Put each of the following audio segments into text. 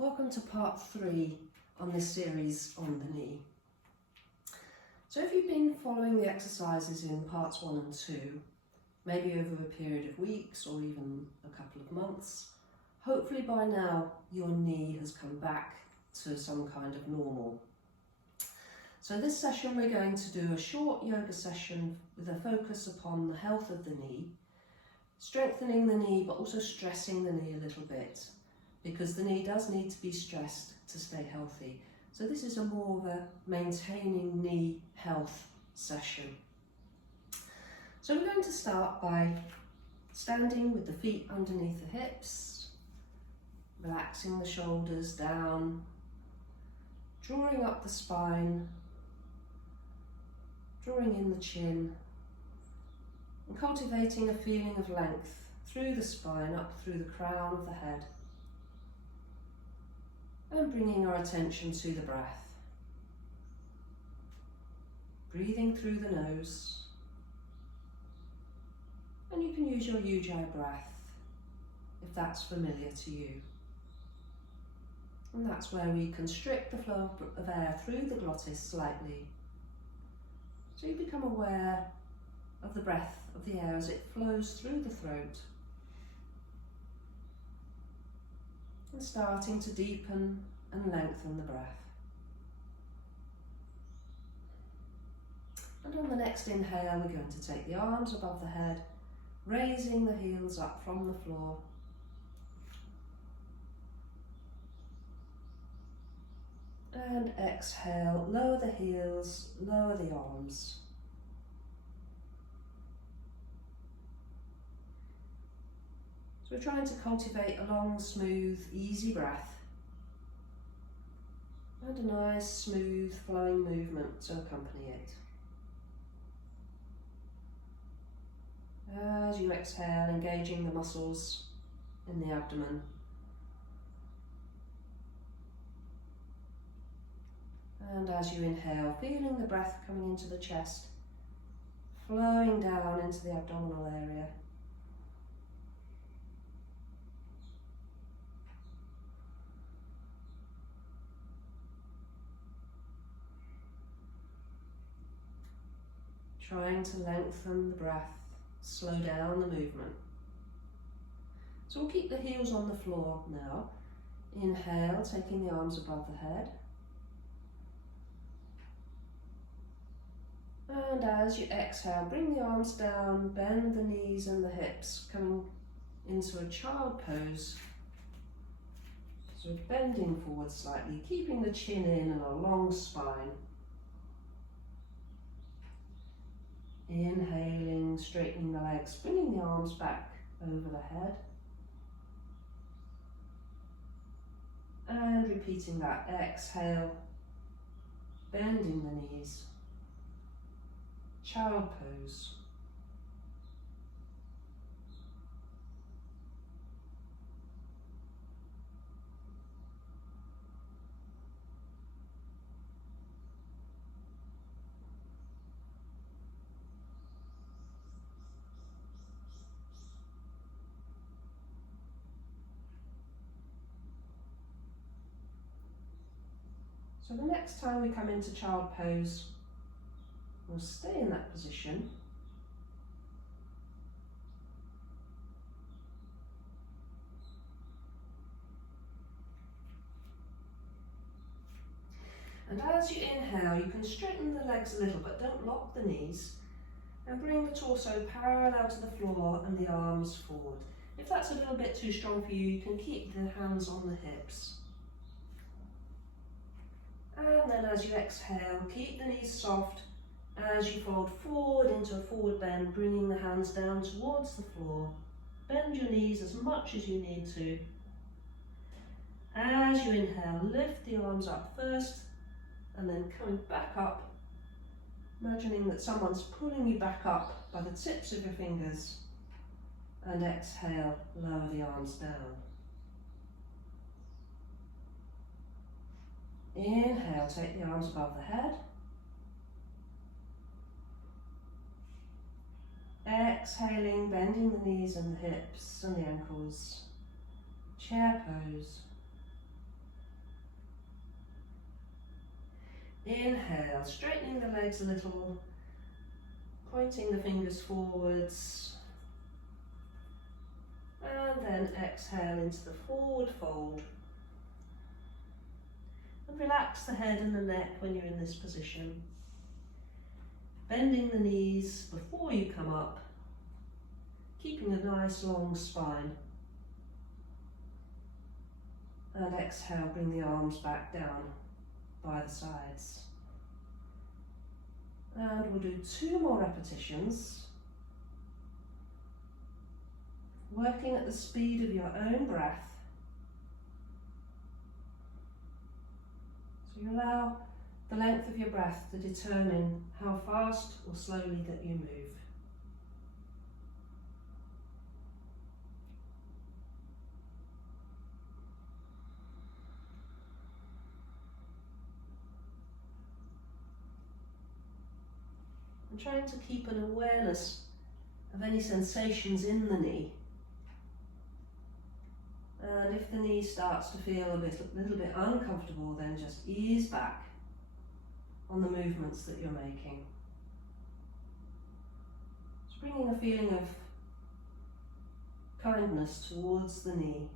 Welcome to part 3 on this series on the knee. So if you've been following the exercises in parts 1 and 2, maybe over a period of weeks or even a couple of months, hopefully by now your knee has come back to some kind of normal. So this session we're going to do a short yoga session with a focus upon the health of the knee, strengthening the knee but also stressing the knee a little bit, because the knee does need to be stressed to stay healthy. So this is more of a maintaining knee health session. So we're going to start by standing with the feet underneath the hips, relaxing the shoulders down, drawing up the spine, drawing in the chin, and cultivating a feeling of length through the spine, up through the crown of the head, and bringing our attention to the breath. Breathing through the nose, and you can use your Ujjayi breath if that's familiar to you. And that's where we constrict the flow of air through the glottis slightly, so you become aware of the breath of the air as it flows through the throat, and starting to deepen and lengthen the breath. And on the next inhale, we're going to take the arms above the head, raising the heels up from the floor. And exhale, lower the heels, lower the arms. So we're trying to cultivate a long, smooth, easy breath and a nice, smooth, flowing movement to accompany it. As you exhale, engaging the muscles in the abdomen. And as you inhale, feeling the breath coming into the chest, flowing down into the abdominal area. Trying to lengthen the breath, slow down the movement. So we'll keep the heels on the floor now. Inhale, taking the arms above the head. And as you exhale, bring the arms down, bend the knees and the hips, coming into a child pose. So bending forward slightly, keeping the chin in and a long spine. Inhaling, straightening the legs, bringing the arms back over the head. And repeating that, exhale, bending the knees. Child pose. So the next time we come into child pose, we'll stay in that position. And as you inhale, you can straighten the legs a little, but don't lock the knees. And bring the torso parallel to the floor and the arms forward. If that's a little bit too strong for you, you can keep the hands on the hips. And then as you exhale, keep the knees soft as you fold forward into a forward bend, bringing the hands down towards the floor. Bend your knees as much as you need to. As you inhale, lift the arms up first, and then coming back up, imagining that someone's pulling you back up by the tips of your fingers. And exhale, lower the arms down. Inhale, take the arms above the head. Exhaling, bending the knees and the hips and the ankles. Chair pose. Inhale, straightening the legs a little, pointing the fingers forwards. And then exhale into the forward fold. And relax the head and the neck when you're in this position. Bending the knees before you come up, keeping a nice long spine. And exhale, bring the arms back down by the sides. And we'll do 2 more repetitions, working at the speed of your own breath. So you allow the length of your breath to determine how fast or slowly that you move. And trying to keep an awareness of any sensations in the knee. And if the knee starts to feel a little bit uncomfortable, then just ease back on the movements that you're making. Just bringing a feeling of kindness towards the knee.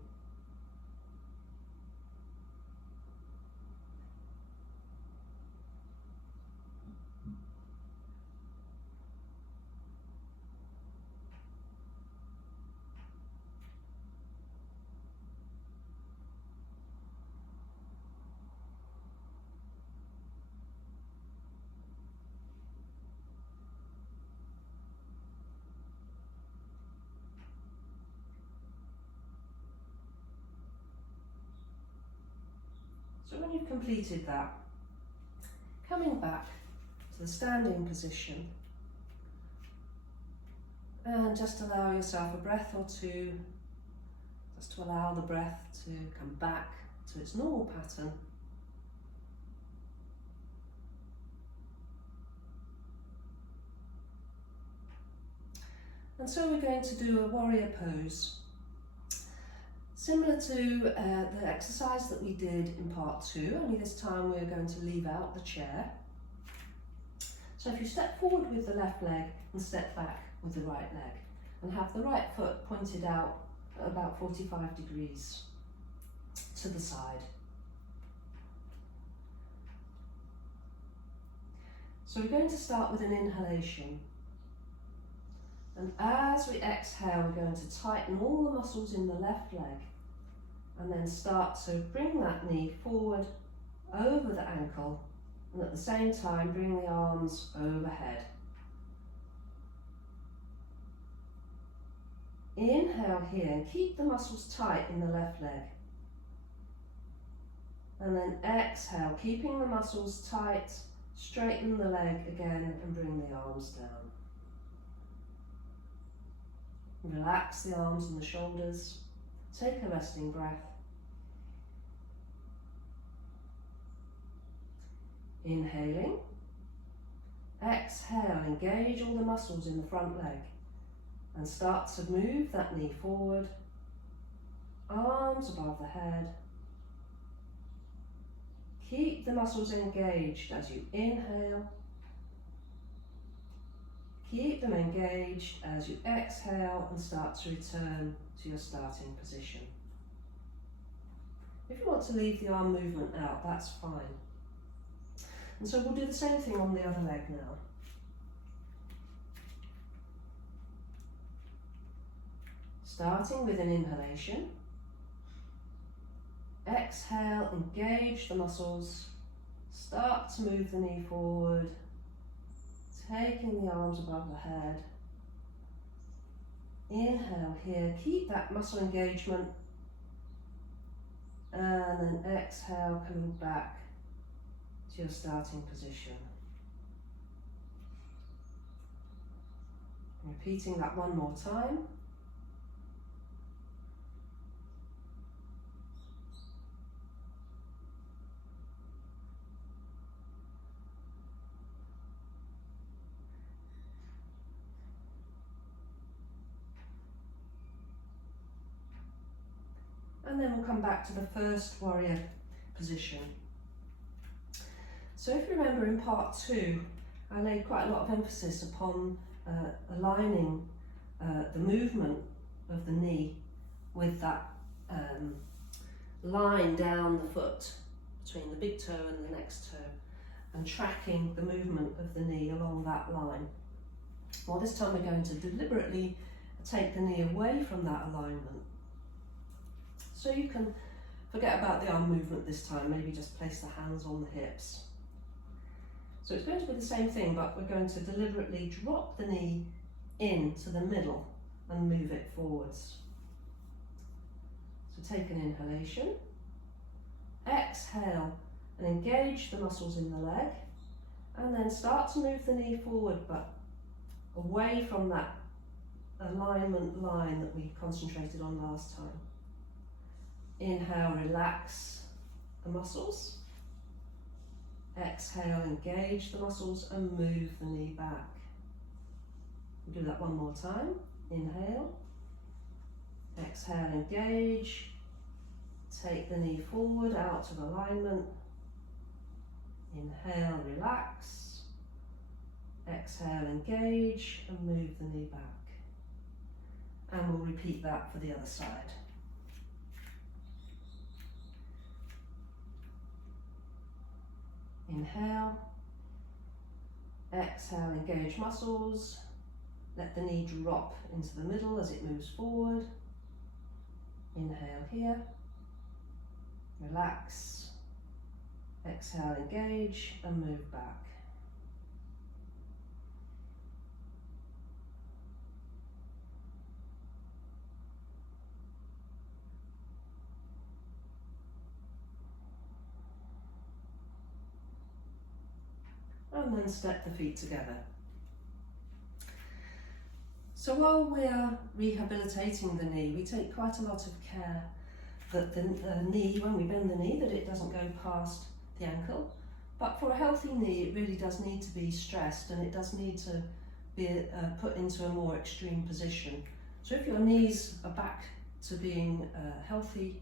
So when you've completed that, coming back to the standing position, and just allow yourself a breath or two, just to allow the breath to come back to its normal pattern. And so we're going to do a warrior pose. Similar to the exercise that we did in part 2, only this time we're going to leave out the chair. So if you step forward with the left leg and step back with the right leg, and have the right foot pointed out at about 45 degrees to the side. So we're going to start with an inhalation. And as we exhale, we're going to tighten all the muscles in the left leg, and then start to bring that knee forward over the ankle, and at the same time bring the arms overhead. Inhale here and keep the muscles tight in the left leg. And then exhale, keeping the muscles tight, straighten the leg again and bring the arms down. Relax the arms and the shoulders. Take a resting breath. Inhaling. Exhale, engage all the muscles in the front leg and start to move that knee forward, arms above the head. Keep the muscles engaged as you inhale. Keep them engaged as you exhale and start to return to your starting position. If you want to leave the arm movement out, that's fine. And so we'll do the same thing on the other leg now. Starting with an inhalation. Exhale, engage the muscles. Start to move the knee forward. Taking the arms above the head. Inhale here, keep that muscle engagement. And then exhale, coming back to your starting position. Repeating that one more time. And then we'll come back to the first warrior position. So if you remember in part 2, I laid quite a lot of emphasis upon aligning the movement of the knee with that line down the foot between the big toe and the next toe, and tracking the movement of the knee along that line. Well, this time we're going to deliberately take the knee away from that alignment. So you can forget about the arm movement this time, maybe just place the hands on the hips. So it's going to be the same thing, but we're going to deliberately drop the knee into the middle and move it forwards. So take an inhalation, exhale and engage the muscles in the leg, and then start to move the knee forward but away from that alignment line that we concentrated on last time. Inhale, relax the muscles. Exhale, engage the muscles and move the knee back. We'll do that one more time. Inhale, exhale, engage, take the knee forward out of alignment. Inhale, relax, exhale, engage and move the knee back. And we'll repeat that for the other side. Inhale, exhale, engage muscles, let the knee drop into the middle as it moves forward. Inhale here, relax, exhale, engage and move back. And then step the feet together. So while we are rehabilitating the knee, we take quite a lot of care that the knee, when we bend the knee, that it doesn't go past the ankle. But for a healthy knee, it really does need to be stressed, and it does need to be put into a more extreme position. So if your knees are back to being healthy,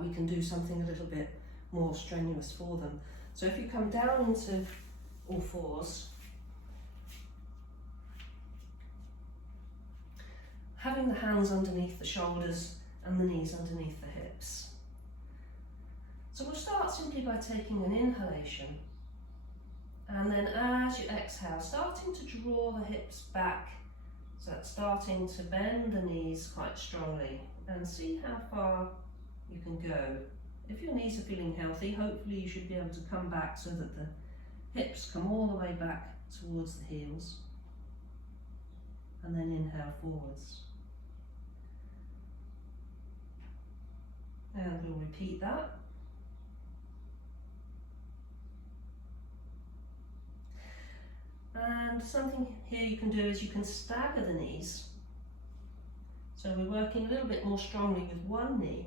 we can do something a little bit more strenuous for them. So if you come down into all fours, having the hands underneath the shoulders and the knees underneath the hips. So we'll start simply by taking an inhalation, and then as you exhale, starting to draw the hips back, so that's starting to bend the knees quite strongly, and see how far you can go. If your knees are feeling healthy, hopefully you should be able to come back so that the hips come all the way back towards the heels, and then inhale forwards. And we'll repeat that. And something here you can do is you can stagger the knees. So we're working a little bit more strongly with one knee,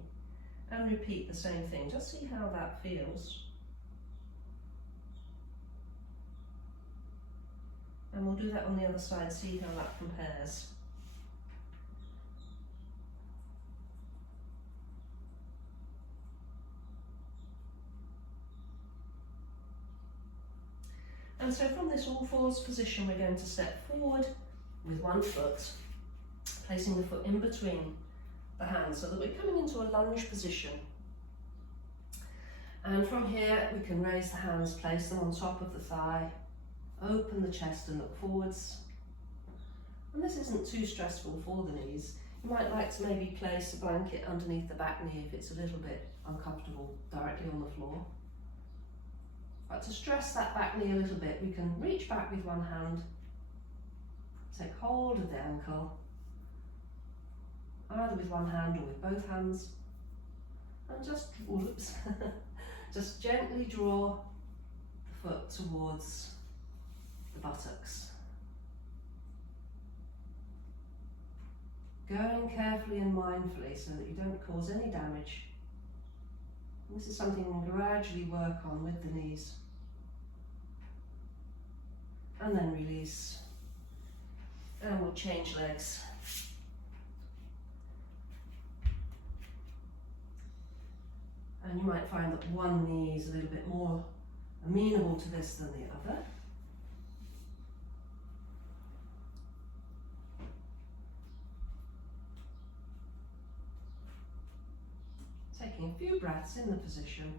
and repeat the same thing. Just see how that feels. And we'll do that on the other side, see how that compares. And so from this all fours position, we're going to step forward with one foot, placing the foot in between the hands so that we're coming into a lunge position. And from here, we can raise the hands, place them on top of the thigh, open the chest and look forwards. And this isn't too stressful for the knees. You might like to maybe place a blanket underneath the back knee if it's a little bit uncomfortable directly on the floor. But to stress that back knee a little bit, we can reach back with one hand, take hold of the ankle, either with one hand or with both hands, and just, whoops, just gently draw the foot towards the buttocks. Going carefully and mindfully so that you don't cause any damage. This is something we'll gradually work on with the knees. And then release. And we'll change legs. And you might find that one knee is a little bit more amenable to this than the other. Taking a few breaths in the position,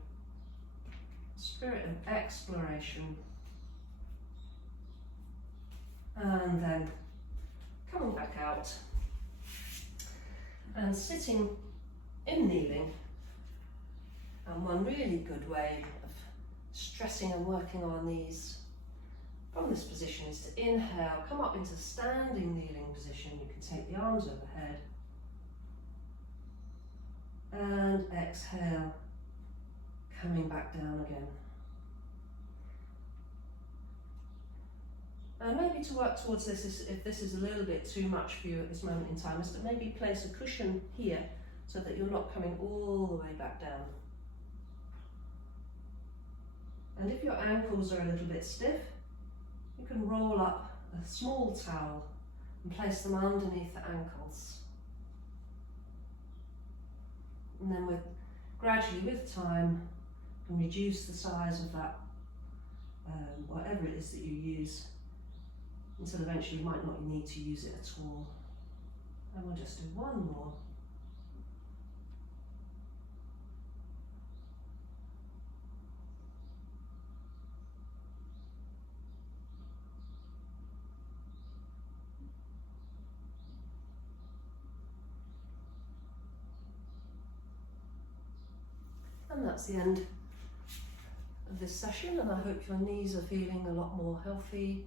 spirit of exploration, and then coming back out and sitting in kneeling. And one really good way of stressing and working on our knees from this position is to inhale, come up into standing kneeling position. You can take the arms overhead and exhale, coming back down again. And maybe to work towards this, if this is a little bit too much for you at this moment in time, is to maybe place a cushion here so that you're not coming all the way back down. And if your ankles are a little bit stiff, you can roll up a small towel and place them underneath the ankles. And then gradually with time, you can reduce the size of that, whatever it is that you use, until eventually you might not need to use it at all. And we'll just do one more. And that's the end of this session, and I hope your knees are feeling a lot more healthy,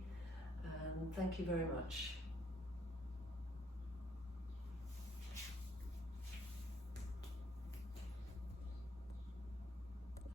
and thank you very much.